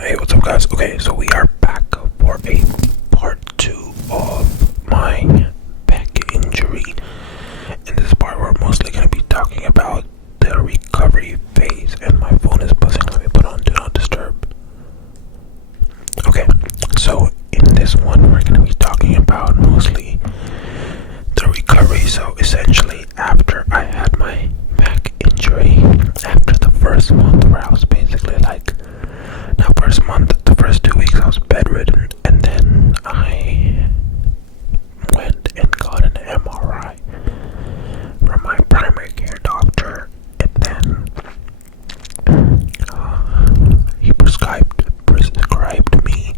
Hey, what's up, guys? Okay, so we are back for a part 2 of my back injury. In this part, we're mostly going to be talking about the recovery phase, and my phone is buzzing. Let me put on Do Not Disturb. Okay, so in this one, we're going to be talking about mostly the recovery. So essentially, after I had my back injury, after the first month where I was basically like, first month, the first 2 weeks I was bedridden, and then I went and got an MRI from my primary care doctor, and then he prescribed me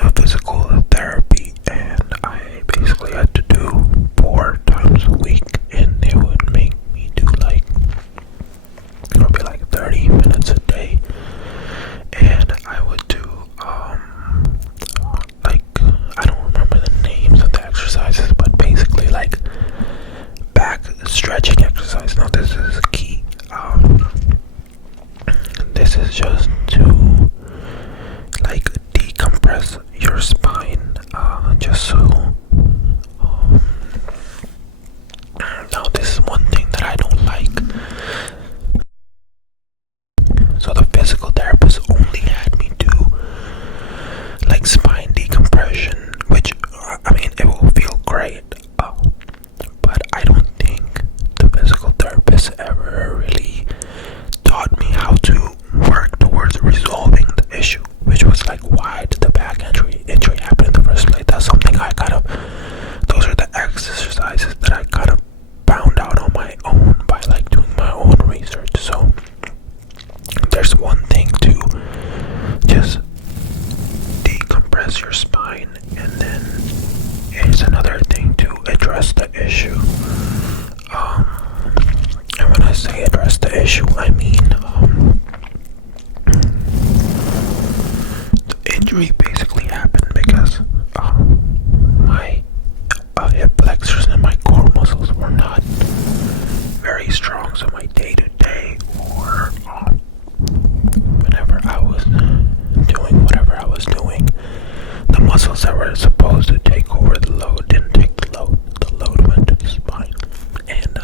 a physical therapy, and I basically had to do 4 times a week, and it would make me do like, it would be like 30 minutes a day. And I would do, like, I don't remember the names of the exercises, but basically, like, back stretching exercise. Now, this is key. This is just to, like, decompress your spine, just so, now, this is one thing that I don't like. So the physical therapist only had me do like spine decompression, which, I mean, it will feel great, but I don't think the physical therapist ever really taught me how to work towards resolving the issue, which was like, why did the back injury happen in the first place? That's something those are the exercises that I kind of found out on my own by like doing my own research. So there's one thing to just decompress your spine, and then it's another thing to address the issue. And when I say address the issue, I mean the injury basically happened because my hip flexors and my core muscles were not very strong, so my day-to-day or whenever I was doing whatever I was doing, the muscles that were supposed to take over the load didn't take the load. The load went to the spine. And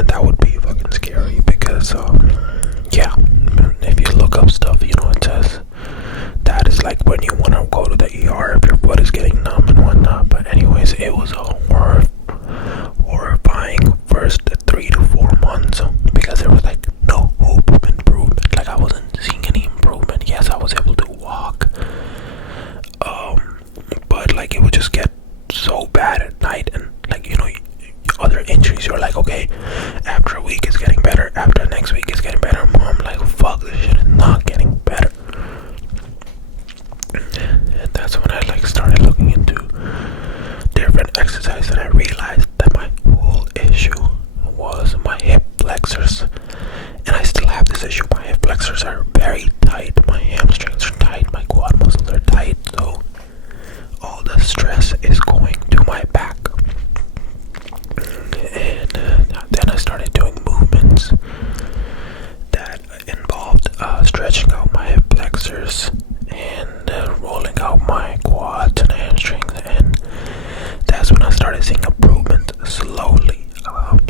and that would be fucking scary because yeah, if you look up stuff, you know, it says that is like when you want to go to the ER if your foot is getting numb and whatnot. But anyways, it was a horrifying first 3 to 4 months because there was like no hope of improvement. Like I wasn't seeing any improvement. Yes, I was able to walk, but like it would just get so bad at night, and like, you know, other injuries, you're like, okay, after a week it's getting better, after next week it's getting better. Mom, like, fuck, this shit is not getting better. And that's when I like started looking into different exercises, and I realized that my whole issue was my hip flexors. And I still have this issue. My hip flexors are very tight, my hamstrings are tight, my quad muscles are tight, so all the stress is going to my back. And then I started doing movements that involved stretching out my hip flexors and rolling out my quads and hamstrings, and that's when I started seeing improvement slowly,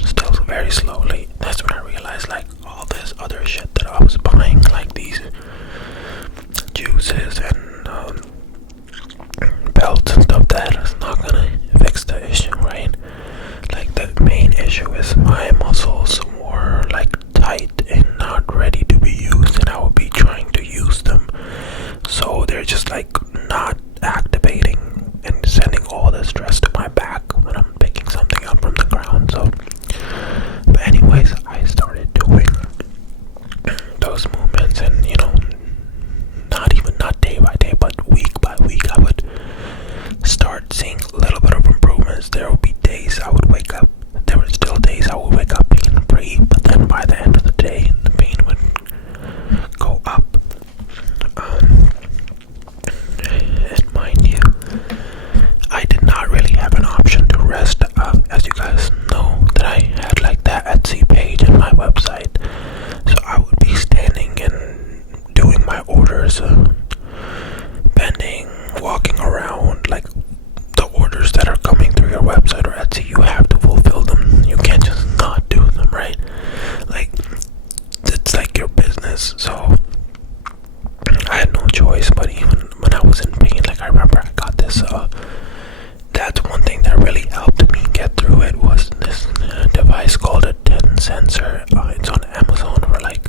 still very slowly. That's when I realized like all this other shit that I was buying, like these juices and belts and stuff, that is not gonna fix the issue, right? Like the main issue is my muscles were like tight and not ready to be used, and I would be trying to use them, so they're just like not activating and sending all the stress to my back when I'm picking something up from the ground. So, but anyways, I started doing those movements, and you know, not day by day, but week by week, I would start seeing a little bit of improvements. There would be days I would wake up, there were still days I would wake up pain free, but then by the end of the day, the pain would go up. And mind you, I did not really have an option to rest. As you guys know, that I had like that Etsy page on my website, so I would be standing and doing my orders, bending, walking around. Like the orders that are coming through your website or Etsy, you have to fulfill them. You can't just not do them, right? Like it's like your business. So I had no choice. But even when I was in pain, like I remember I got this that's one thing that really helped me get through it, was this device called a 10 sensor. It's on Amazon for like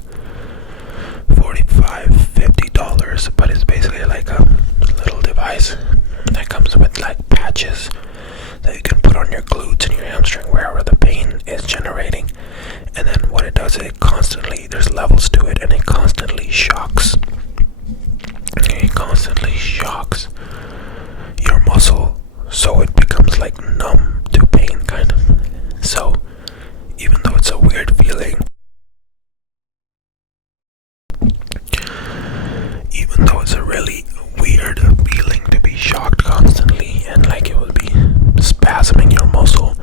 $45-50, but it's basically like a little device that comes with like patches that you can put on your glutes and your hamstring wherever the pain is generating. And then what it does is it constantly, there's levels to it, and it constantly shocks. It constantly shocks your muscle, so it becomes like numb to pain, kind of. So even though it's a weird feeling, even though it's a really weird feeling to be shocked constantly and like it would be spasming your muscle,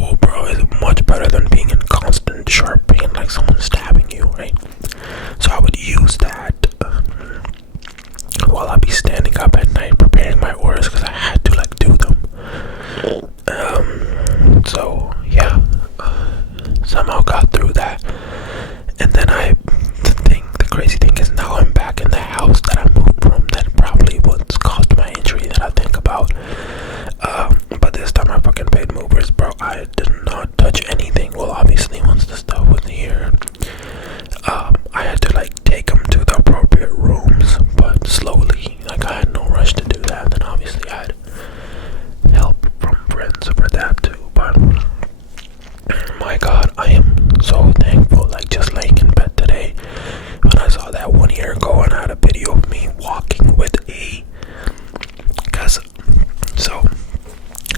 well, bro, it's much better than being in constant sharp pain like someone stabbing you, right? So I would use that while I'd be standing up at night preparing my orders, because I had to like do them. So yeah, somehow got through that. And then the crazy thing is, now I'm back in the house that I moved from. That probably what's caused my injury that I think about. But this time I fucking paid movers, bro. I did not touch anything. Well, obviously once the stuff was here, I had to like take them to the appropriate rooms, but slowly. Like I had no rush to do that. Then obviously I had help from friends for that too. But my God, I am so thankful. Like just laying in bed today, when I saw that 1 year ago, and I had a video of me walking with so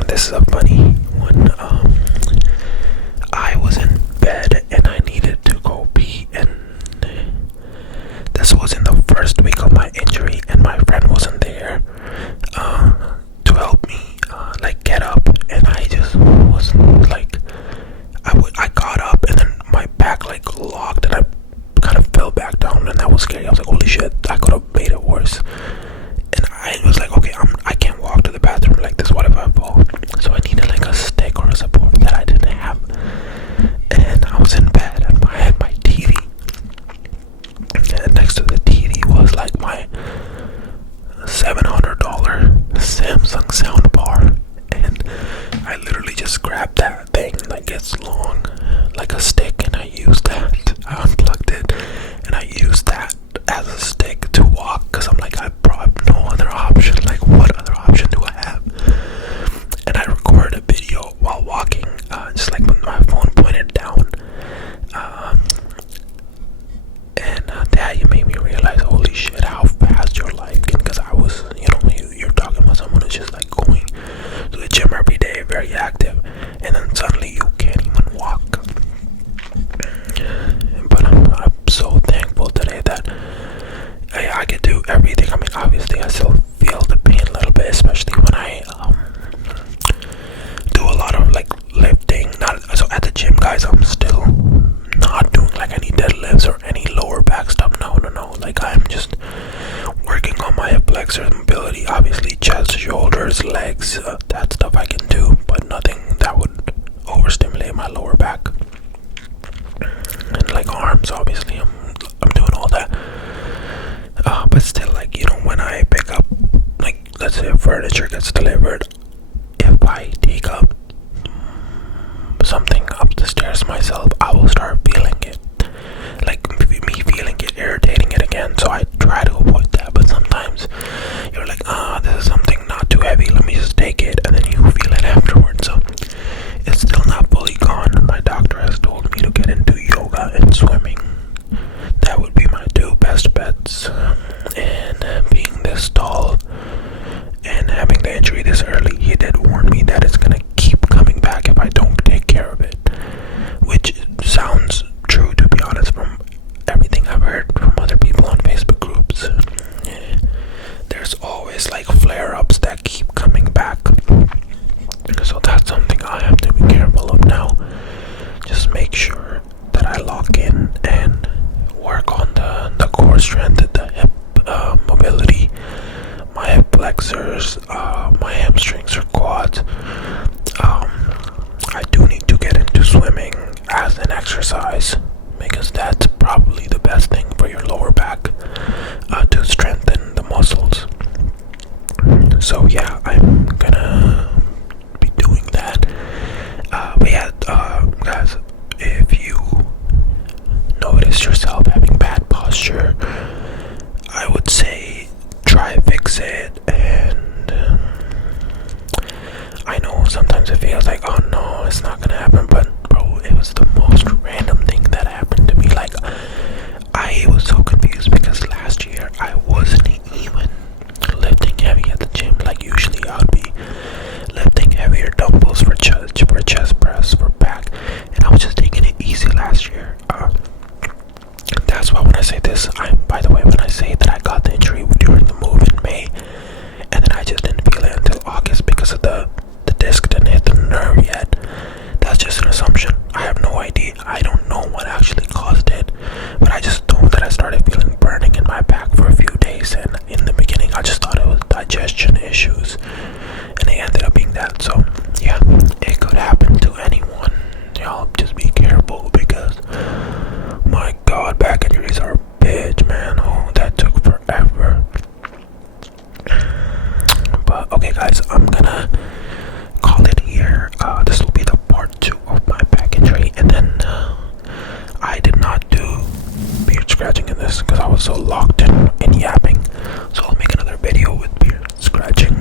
this is a funny one. I was in bed this long, like a stick, and I used that. I unplugged it, and I used that as a stick to walk, because I'm like, I brought no other option. Like, what other option do I have? And I recorded a video while walking, just like with my phone pointed down. That made me realize, holy shit, how fast your life can. Because I was, you're talking about someone who's just like going to the gym every day, very active, and then suddenly you can't even walk. But I'm so thankful today that I could do everything. I mean, obviously, I still feel the pain a little bit, especially when I do a lot of like lifting. So at the gym, guys, I'm still not doing like any deadlifts or any lower back stuff. No. Like, I'm just working on my hip flexor mobility. Obviously, chest, shoulders, legs, that stuff I can do, but nothing that would overstimulate my lower back. And like arms, obviously, I'm doing all that. But still, like, when I pick up, like, let's say furniture gets delivered, if I take up something up the stairs myself, I will start feeling it. Like, me feeling it, irritating it again. So I try to avoid that. But sometimes you're like, this is something not too heavy, let me just take it, and then you feel it afterwards. So it's still not fully gone. My doctor has told me to get into yoga and swimming. That would be my two best bets. And being this tall and having the injury this early, he did warn me that it's gonna keep coming back if I don't take care of it, which sounds true, to be honest, from everything I've heard from other people on Facebook groups. There's always like flare-ups that keep coming back, so that's something I have to be careful of now. Just make sure that I lock in and work on the core strength, the hip mobility, my hip flexors, my hamstrings or quads. I do need to get into swimming as an exercise, because that's probably the best thing for your lower back, to strengthen the muscles. So yeah, I'm gonna be doing that. But yeah, guys, if you notice yourself having bad posture, I would say try fix it. And I know sometimes it feels like, oh no, it's not gonna happen, but bro, it was the most random thing that happened to me. Like, I was so confused because last year I wasn't even lifting heavy at the gym. Like, usually I would be lifting heavier dumbbells for chest press, for back, and I was just taking it easy last year. That's why when I say this, by the way, when I say that I got the injury during the move in May, and then I just didn't feel it until August because of the disc didn't hit the nerve yet, that's just an assumption. I have no idea. I don't know what actually caused it, but I just know that I started feeling burning in my back for a few days, and in the beginning I just thought it was digestion issues, and it ended up being that. So yeah, it could happen to anyone. Y'all just be careful, because my god, back injuries are a bitch, man. Oh, that took forever. But okay guys, I'm gonna call it here. This will be the part 2 of my back injury, and then I did not do beard scratching in this because I was so locked in yapping. So I'll make another video with beard scratching